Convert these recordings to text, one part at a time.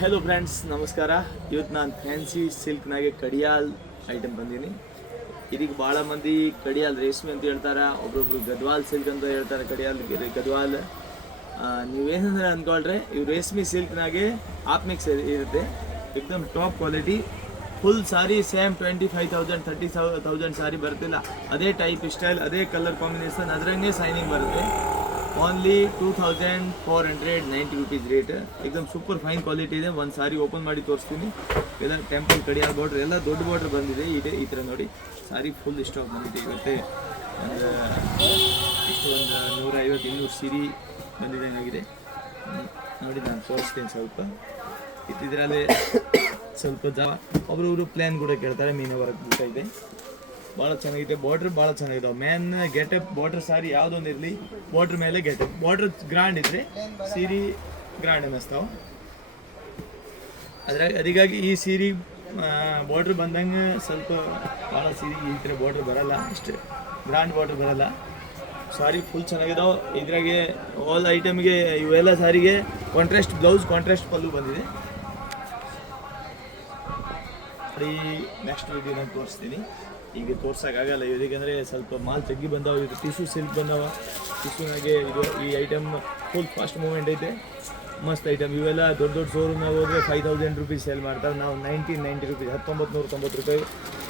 Hello friends, ನಮಸ್ಕಾರ. ಇವತ್ತು ನಾನು ಫ್ಯಾನ್ಸಿ ಸಿಲ್ಕ್ನಾಗೆ ಕಡಿಯಾಲ್ ಐಟಮ್ ಬಂದೀನಿ. ಇದಕ್ಕೆ ಭಾಳ ಮಂದಿ ಕಡಿಯಾಲ್ ರೇಷ್ಮೆ ಅಂತ ಹೇಳ್ತಾರೆ, ಒಬ್ರೊಬ್ರು ಗದ್ವಾಲ್ ಸಿಲ್ಕ್ ಅಂತ ಹೇಳ್ತಾರೆ. ಕಡಿಯಾಲ್ ಗದ್ವಾಲ್ ನೀವೇನಂದ್ರೆ ಅಂದ್ಕೊಳ್ರೆ, ಇವು ರೇಷ್ಮೆ ಸಿಲ್ಕ್ನಾಗೆ ಆಪ್ ಮಿಕ್ಸ್ ಇರುತ್ತೆ. ಏಕ್ದಮ್ top quality full sari same 25,000 30,000 sari ಬರ್ತಿಲ್ಲ. ಅದೇ ಟೈಪ್ ಸ್ಟೈಲ್, ಅದೇ ಕಲರ್ ಕಾಂಬಿನೇಷನ್, ಅದರಂಗೆ ಸೈನಿಂಗ್ ಬರುತ್ತೆ. Only 2,490 rupees rate. ಏಕದಮ್ ಸೂಪರ್ ಫೈನ್ ಕ್ವಾಲಿಟಿ ಇದೆ. ಒಂದು ಸಾರಿ ಓಪನ್ ಮಾಡಿ ತೋರಿಸ್ತೀನಿ. ಎಲ್ಲ ಟೆಂಪಲ್ ಕಡಿಯಾಲ್ ಬಾರ್ಡ್ರ್ ಎಲ್ಲ ದೊಡ್ಡ ಬಾರ್ಡ್ರ್ ಬಂದಿದೆ. ಈ ಥರ ನೋಡಿ, ಸಾರಿ ಫುಲ್ ಸ್ಟಾಕ್ ಬಂದಿದೆ. ಇವತ್ತೇ ಒಂದು 150-200 ಸೀರೆ ಬಂದಿದೆ ಆಗಿದೆ ನೋಡಿ. ನಾನು ತೋರಿಸ್ತೀನಿ ಸ್ವಲ್ಪ. ಇದರಲ್ಲಿ ಸ್ವಲ್ಪ ಒಬ್ರೊಬ್ರು ಪ್ಲ್ಯಾನ್ ಕೂಡ ಕೇಳ್ತಾರೆ. ಮೀನು ವರ್ಕ್ ಊಟ ಇದೆ, ಭಾಳ ಚೆನ್ನಾಗಿದೆ. ಬಾರ್ಡ್ರ್ ಭಾಳ ಚೆನ್ನಾಗಿದೆ. ಮ್ಯಾನ್ ಗೆಟಪ್ ಬಾರ್ಡ್ರ್ ಸಾರಿ ಯಾವುದೊಂದು ಇರಲಿ, ಬಾರ್ಡ್ರ್ ಮೇಲೆ ಗೆಟಪ್. ಬಾರ್ಡ್ರ್ ಗ್ರ್ಯಾಂಡ್ ಇದ್ರೆ ಸೀರೆ ಗ್ರ್ಯಾಂಡ್ ಅನ್ನಿಸ್ತಾವೆ. ಅದಕ್ಕಾಗಿ ಈ ಸೀರೆ ಬಾರ್ಡ್ರ್ ಬಂದಂಗೆ ಸ್ವಲ್ಪ ಭಾಳ ಸೀರೆ ಈ ಥರ ಬಾರ್ಡ್ರ್ ಬರಲ್ಲ, ಅಷ್ಟು ಗ್ರ್ಯಾಂಡ್ ಬಾರ್ಡ್ರ್ ಬರಲ್ಲ. ಸಾರಿ ಫುಲ್ ಚೆನ್ನಾಗಿದಾವೆ. ಇದ್ರಾಗೆ ಆಲ್ ಐಟಮ್ಗೆ ಇವೆಲ್ಲ ಸಾರಿಗೆ ಕಾಂಟ್ರಾಸ್ಟ್ ಬ್ಲೌಸ್, ಕಾಂಟ್ರಾಸ್ಟ್ ಪಲ್ಲು ಬಂದಿದೆ. ನೆಕ್ಸ್ಟ್ ವಿಡಿಯೋ ನಾನು ತೋರಿಸ್ತೀನಿ. ಈಗ ತೋರ್ಸೋಕ್ಕಾಗಲ್ಲ ಇದಕ್ಕೆಂದರೆ ಸ್ವಲ್ಪ ಮಾಲ್ ತೆಗ್ಗಿ ಬಂದಾವೆ. ಇದು ಟಿಶ್ಯೂ ಸಿಲ್ಕ್ ಬಂದಾವ. ಟಿಶ್ಯೂನಾಗೆ ಇದು ಈ ಐಟಮ್ ಫುಲ್ ಫಾಸ್ಟ್ ಮೂಮೆಂಟ್ ಐತೆ, ಮಸ್ತ್ ಐಟಮ್. ಇವೆಲ್ಲ ದೊಡ್ಡ ದೊಡ್ಡ ಶೋರೂಮ್ನಾಗ ಹೋದರೆ 5,000 rupees ಸೇಲ್ ಮಾಡ್ತಾರೆ. ನಾವು 1990 rupees 1990 ರೂಪಾಯಿ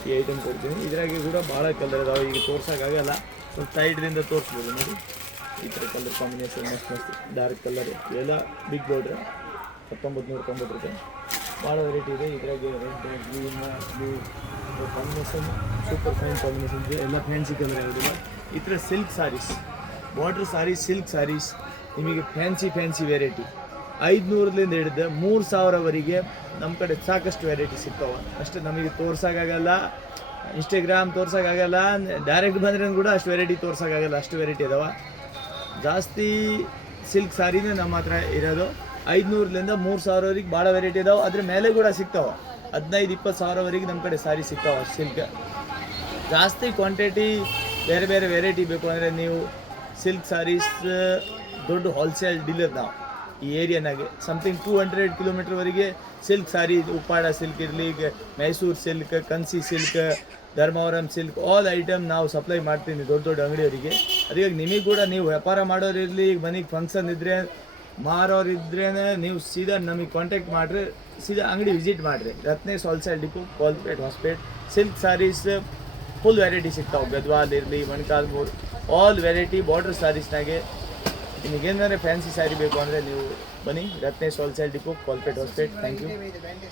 ಈ ಐಟಮ್ ಕೊಡ್ತೀನಿ. ಇದ್ರಾಗೆ ಕೂಡ ಭಾಳ ಕಲರ್ ಇದಾವೆ. ಈಗ ತೋರ್ಸೋಕ್ಕಾಗಲ್ಲ, ಸ್ವಲ್ಪ ಸೈಡ್ರಿಂದ ತೋರಿಸ್ಬೋದು ನೋಡಿ. ಈ ಥರ ಕಲರ್ ಕಾಂಬಿನೇಷನ್ ಮಸ್ತ್ ಮಸ್ತ್ ಡಾರ್ಕ್ ಕಲರ್ ಇವೆಲ್ಲ ಬಿಗ್ ಬಾರ್ಡ್ರ್ 1990 ರೂಪಾಯಿ. ಭಾಳ ವೆರೈಟಿ ಇದೆ. ಇದ್ರಾಗೆ red, green, blue combination super fine combination ಇದೆ. ಎಲ್ಲ ಫ್ಯಾನ್ಸಿ ಕಲರ್ ಯಾವುದಿಲ್ಲ. ಈ ಥರ silk saris, border saris, silk saris ನಿಮಗೆ ಫ್ಯಾನ್ಸಿ ವೆರೈಟಿ 500ರಿಂದ ಹಿಡಿದು 3,000ವರೆಗೆ ನಮ್ಮ ಕಡೆ ಸಾಕಷ್ಟು ವೆರೈಟಿ ಸಿಗ್ತಾವೆ. ಅಷ್ಟು ನಮಗೆ ತೋರ್ಸೋಕ್ಕಾಗಲ್ಲ, ಇನ್ಸ್ಟಾಗ್ರಾಮ್ ತೋರ್ಸೋಕ್ಕಾಗಲ್ಲ, ಡೈರೆಕ್ಟ್ ಬಂದ್ರೆ ಕೂಡ ಅಷ್ಟು ವೆರೈಟಿ ತೋರ್ಸೋಕ್ಕಾಗಲ್ಲ, ಅಷ್ಟು ವೆರೈಟಿ ಇದಾವೆ. ಜಾಸ್ತಿ ಸಿಲ್ಕ್ ಸಾರಿನೇ ನಮ್ಮ ಹತ್ರ ಇರೋದು. 500ರಿಂದ 3,000ವರೆಗೆ ಭಾಳ ವೆರೈಟಿ ಇದಾವೆ. ಅದ್ರ ಮೇಲೆ ಕೂಡ ಸಿಗ್ತಾವೆ. 15-20 ಸಾವಿರವರೆಗೆ ನಮ್ಮ ಕಡೆ ಸಾರಿ ಸಿಗ್ತಾವೆ ಸಿಲ್ಕ್. ಜಾಸ್ತಿ ಕ್ವಾಂಟಿಟಿ ಬೇರೆ ಬೇರೆ ವೆರೈಟಿ ಬೇಕು ಅಂದರೆ ನೀವು ಸಿಲ್ಕ್ ಸಾರೀಸ್ ದೊಡ್ಡ ಹೋಲ್ಸೇಲ್ ಡೀಲರ್ ನಾವು ಈ ಏರಿಯಾನಾಗೆ. ಸಮಥಿಂಗ್ 200 ಕಿಲೋಮೀಟರ್ವರೆಗೆ ಸಿಲ್ಕ್ ಸಾರಿ, ಉಪ್ಪಾಡ ಸಿಲ್ಕ್ ಇರಲಿ, Mysore silk, Kanchi silk, Dharmavaram silk, all item ನಾವು ಸಪ್ಲೈ ಮಾಡ್ತೀನಿ ದೊಡ್ಡ ದೊಡ್ಡ ಅಂಗಡಿಯವರಿಗೆ. ಅದಕ್ಕೆ ನಿಮಗೆ ಕೂಡ ನೀವು ವ್ಯಾಪಾರ ಮಾಡೋರು ಇರಲಿ, ಮನೆಗೆ ಫಂಕ್ಷನ್ ಇದ್ದರೆ, ಮಾರೋರು ಇದ್ರೇ ನೀವು ಸೀದಾ ನಮಗೆ ಕಾಂಟ್ಯಾಕ್ಟ್ ಮಾಡಿರಿ, ಸೀದಾ ಅಂಗಡಿ ವಿಸಿಟ್ ಮಾಡಿರಿ. Ratnesh wholesale depot, Kolpet Hospet. Silk saris full variety ಸಿಗ್ತಾವೆ. ಗದ್ವಾಲ್ ಇರಲಿ, ಮೊಣಕಾಲ್ಮೂರು, ಆಲ್ ವೆರೈಟಿ ಬಾರ್ಡ್ರ್ ಸಾರೀಸ್ನಾಗೆ. ನಿಮಗೇನಾದ್ರೆ ಫ್ಯಾನ್ಸಿ ಸ್ಯಾರಿ ಬೇಕು ಅಂದರೆ ನೀವು ಬನ್ನಿ. Ratnesh wholesale depot, Kolpet Hospet. Thank you.